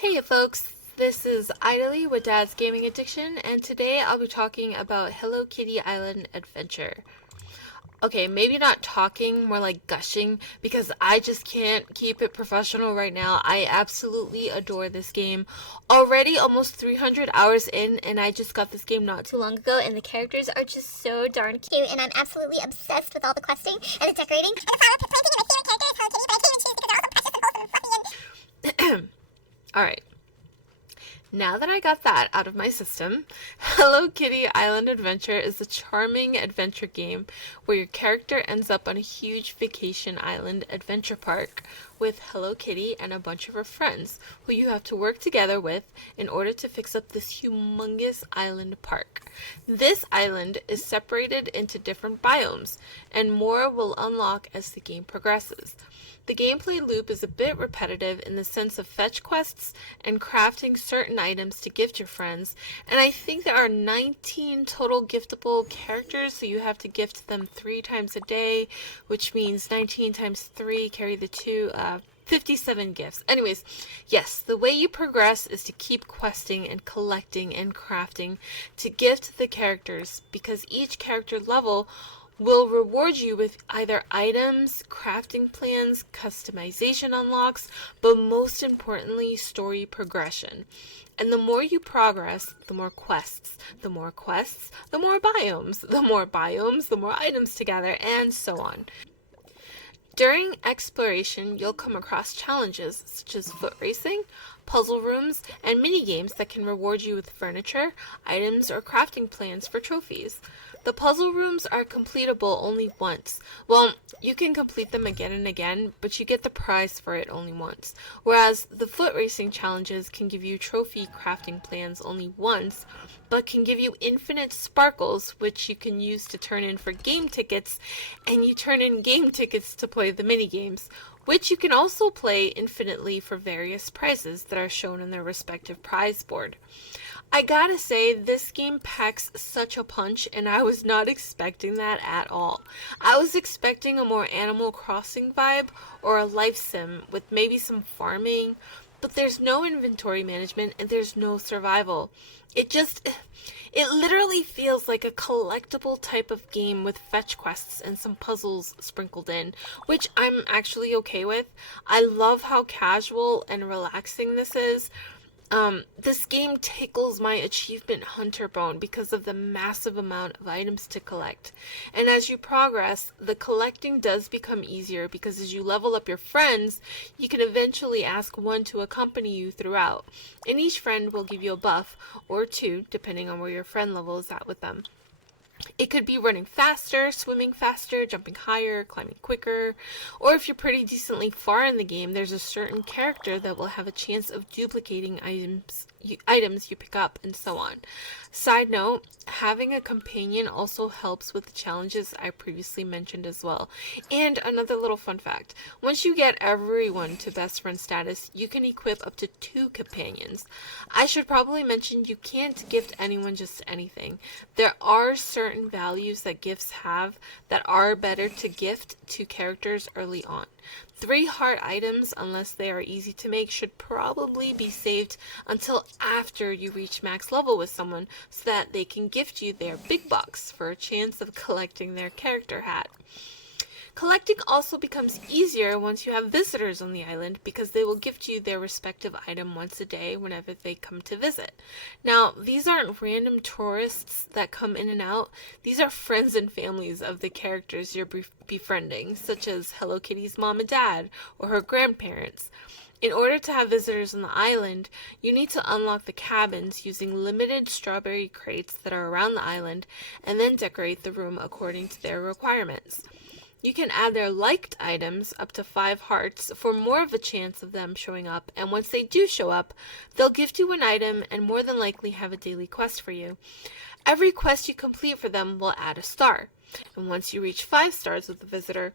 Hey folks, this is Aidalee with Dad's Gaming Addiction, and today I'll be talking about Hello Kitty Island Adventure. Okay, maybe not talking, more like gushing, because I just can't keep it professional right now. I absolutely adore this game. Already almost 300 hours in, and I just got this game not too long ago, and the characters are just so darn cute, and I'm absolutely obsessed with all the questing and the decorating. And the flower planting and my favorite character is Hello Kitty, but I can't even choose because they're all so precious and wholesome and fluffy and... Alright. Now that I got that out of my system, Hello Kitty Island Adventure is a charming adventure game where your character ends up on a huge vacation island adventure park with Hello Kitty and a bunch of her friends who you have to work together with in order to fix up this humongous island park. This island is separated into different biomes, and more will unlock as the game progresses. The gameplay loop is a bit repetitive in the sense of fetch quests and crafting certain items to gift your friends, and I think there are 19 total giftable characters, so you have to gift them 3 times a day, which means 19 times 3, carry the 2, 57 gifts. Anyways, yes, the way you progress is to keep questing and collecting and crafting to gift the characters, because each character level will reward you with either items, crafting plans, customization unlocks, but most importantly, story progression. And the more you progress, the more quests. The more quests, the more biomes. The more biomes, the more items to gather, and so on. During exploration, you'll come across challenges such as foot racing, puzzle rooms, and mini games that can reward you with furniture, items, or crafting plans for trophies. The puzzle rooms are completable only once. Well, you can complete them again and again, but you get the prize for it only once. Whereas the foot racing challenges can give you trophy crafting plans only once, but can give you infinite sparkles, which you can use to turn in for game tickets, and you turn in game tickets to play the mini games, which you can also play infinitely for various prizes that are shown on their respective prize board. I gotta say, this game packs such a punch, and I was not expecting that at all. I was expecting a more Animal Crossing vibe or a life sim with maybe some farming, but there's no inventory management and there's no survival. It literally feels like a collectible type of game with fetch quests and some puzzles sprinkled in, which I'm actually okay with. I love how casual and relaxing this is. This game tickles my achievement hunter bone because of the massive amount of items to collect. And as you progress, the collecting does become easier because as you level up your friends, you can eventually ask one to accompany you throughout. And each friend will give you a buff, or 2, depending on where your friend level is at with them. It could be running faster, swimming faster, jumping higher, climbing quicker, or if you're pretty decently far in the game, there's a certain character that will have a chance of duplicating items you pick up, and so on. Side note, having a companion also helps with the challenges I previously mentioned as well. And another little fun fact, once you get everyone to best friend status, you can equip up to 2 companions. I should probably mention you can't gift anyone just anything. There are certain values that gifts have that are better to gift to characters early on. 3 heart items, unless they are easy to make, should probably be saved until after you reach max level with someone so that they can gift you their big box for a chance of collecting their character hat. Collecting also becomes easier once you have visitors on the island because they will gift you their respective item once a day whenever they come to visit. Now, these aren't random tourists that come in and out. These are friends and families of the characters you're befriending, such as Hello Kitty's mom and dad or her grandparents. In order to have visitors on the island, you need to unlock the cabins using limited strawberry crates that are around the island and then decorate the room according to their requirements. You can add their liked items up to 5 hearts for more of a chance of them showing up, and once they do show up, they'll gift you an item and more than likely have a daily quest for you. Every quest you complete for them will add a star, and once you reach 5 stars with the visitor,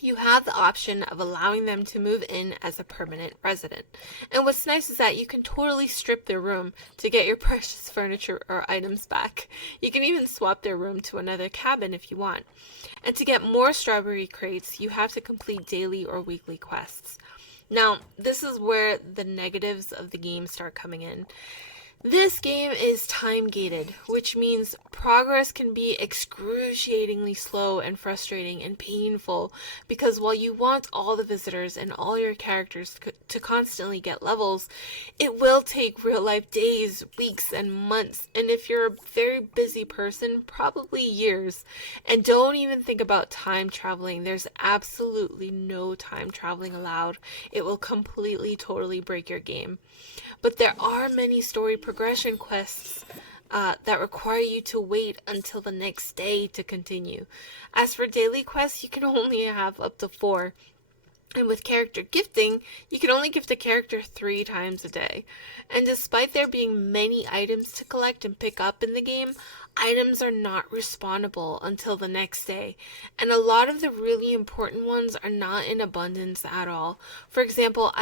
you have the option of allowing them to move in as a permanent resident. And what's nice is that you can totally strip their room to get your precious furniture or items back. You can even swap their room to another cabin if you want. And to get more strawberry crates, you have to complete daily or weekly quests. Now, this is where the negatives of the game start coming in. This game is time gated, which means progress can be excruciatingly slow and frustrating and painful because while you want all the visitors and all your characters to constantly get levels, it will take real life days, weeks, and months, and if you're a very busy person, probably years. And don't even think about time traveling. There's absolutely no time traveling allowed. It will completely, totally break your game. But there are many story progression quests that require you to wait until the next day to continue. As for daily quests, you can only have up to 4. And with character gifting, you can only gift a character 3 times a day. And despite there being many items to collect and pick up in the game, items are not respawnable until the next day. And a lot of the really important ones are not in abundance at all. For example,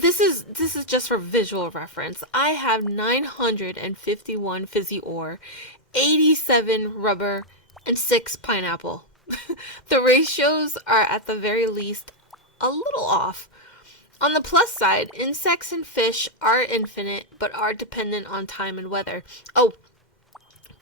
this is just for visual reference. I have 951 fizzy ore, 87 rubber, and 6 pineapple. The ratios are at the very least a little off. On the plus side, insects and fish are infinite but are dependent on time and weather. Oh,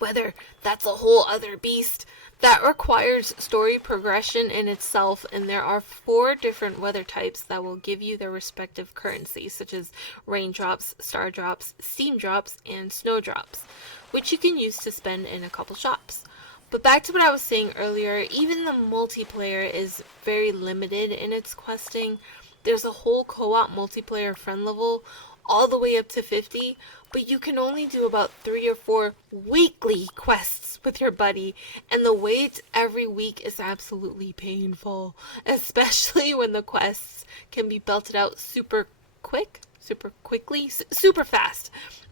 weather, that's a whole other beast. That requires story progression in itself, and there are 4 different weather types that will give you their respective currency, such as raindrops, star drops, steam drops, and snowdrops, which you can use to spend in a couple shops. But back to what I was saying earlier, even the multiplayer is very limited in its questing. There's a whole co-op multiplayer friend level all the way up to 50, but you can only do about 3 or 4 weekly quests with your buddy, and the wait every week is absolutely painful, especially when the quests can be belted out super quickly, super fast.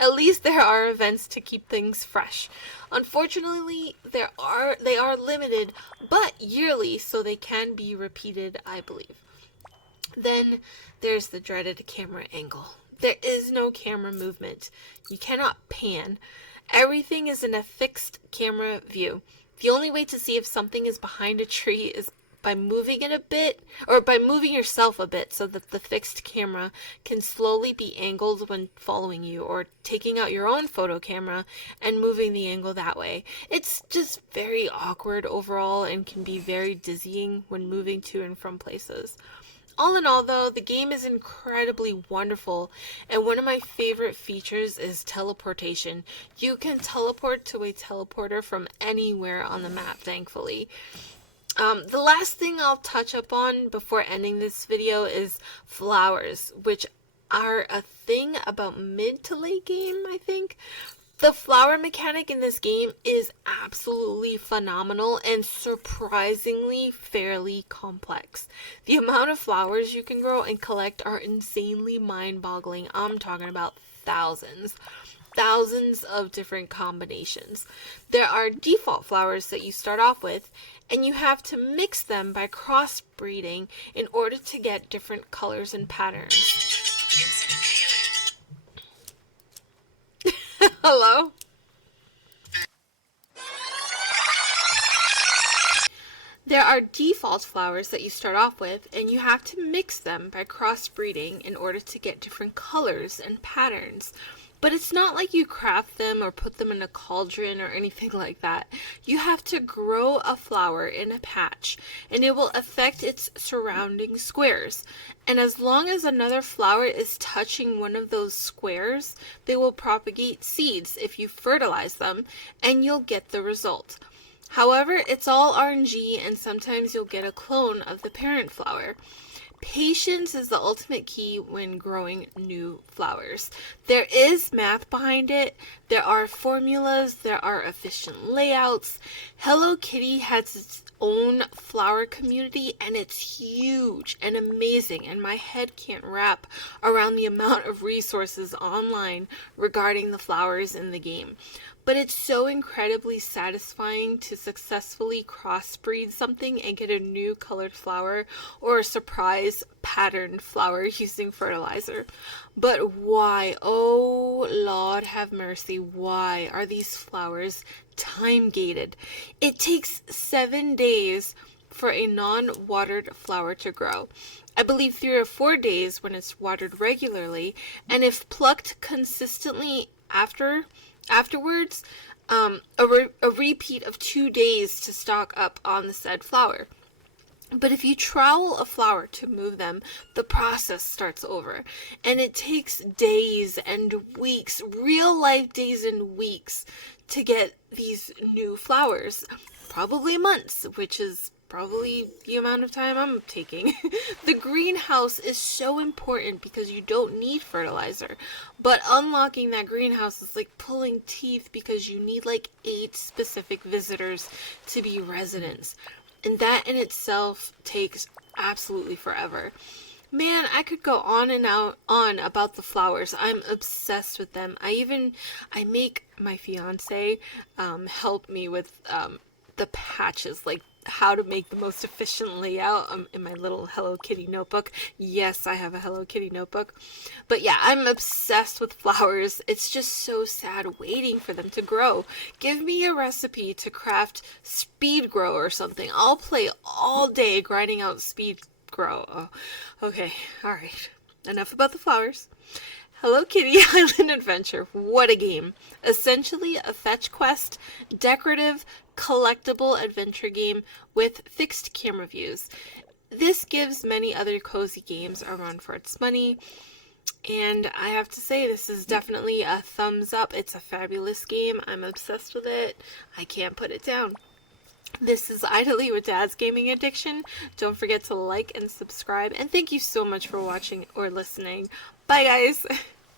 At least there are events to keep things fresh. Unfortunately, they are limited, but yearly, so they can be repeated, I believe. Then there's the dreaded camera angle. There is no camera movement. You cannot pan. Everything is in a fixed camera view. The only way to see if something is behind a tree is by moving it a bit, or by moving yourself a bit so that the fixed camera can slowly be angled when following you, or taking out your own photo camera and moving the angle that way. It's just very awkward overall and can be very dizzying when moving to and from places. All in all, though, the game is incredibly wonderful, and one of my favorite features is teleportation. You can teleport to a teleporter from anywhere on the map, thankfully. The last thing I'll touch up on before ending this video is flowers, which are a thing about mid to late game, I think. The flower mechanic in this game is absolutely phenomenal and surprisingly fairly complex. The amount of flowers you can grow and collect are insanely mind-boggling. I'm talking about thousands. Thousands of different combinations. There are default flowers that you start off with, and you have to mix them by crossbreeding in order to get different colors and patterns. Hello? There are default flowers that you start off with, and you have to mix them by crossbreeding in order to get different colors and patterns. But it's not like you craft them or put them in a cauldron or anything like that. You have to grow a flower in a patch, and it will affect its surrounding squares. And as long as another flower is touching one of those squares, they will propagate seeds if you fertilize them, and you'll get the result. However, it's all RNG, and sometimes you'll get a clone of the parent flower. Patience is the ultimate key when growing new flowers. There is math behind it. There are formulas. There are efficient layouts. Hello Kitty has its own flower community, and it's huge and amazing, and my head can't wrap around the amount of resources online regarding the flowers in the game. But it's so incredibly satisfying to successfully crossbreed something and get a new colored flower or a surprise patterned flower using fertilizer. But why, oh Lord have mercy, why are these flowers time gated? It takes 7 days for a non-watered flower to grow. I believe 3 or 4 days when it's watered regularly, and if plucked consistently afterwards, a repeat of 2 days to stock up on the said flower. But if you trowel a flower to move them, the process starts over. And it takes days and weeks, real life days and weeks, to get these new flowers. Probably months, which is probably the amount of time I'm taking. The greenhouse is so important because you don't need fertilizer. But unlocking that greenhouse is like pulling teeth because you need like 8 specific visitors to be residents. And that in itself takes absolutely forever. Man, I could go on and on about the flowers. I'm obsessed with them. I make my fiance help me with the patches, like how to make the most efficient layout in my little Hello Kitty notebook. Yes, I have a Hello Kitty notebook. But yeah, I'm obsessed with flowers. It's just so sad waiting for them to grow. Give me a recipe to craft speed grow or something. I'll play all day grinding out speed grow. Oh, okay, alright. Enough about the flowers. Hello Kitty Island Adventure. What a game. Essentially a fetch quest, decorative, collectible adventure game with fixed camera views. This gives many other cozy games a run for its money, and I have to say this is definitely a thumbs up. It's a fabulous game. I'm obsessed with it. I can't put it down. This is Aidalee with Dad's Gaming Addiction. Don't forget to like and subscribe, and thank you so much for watching or listening. Bye guys!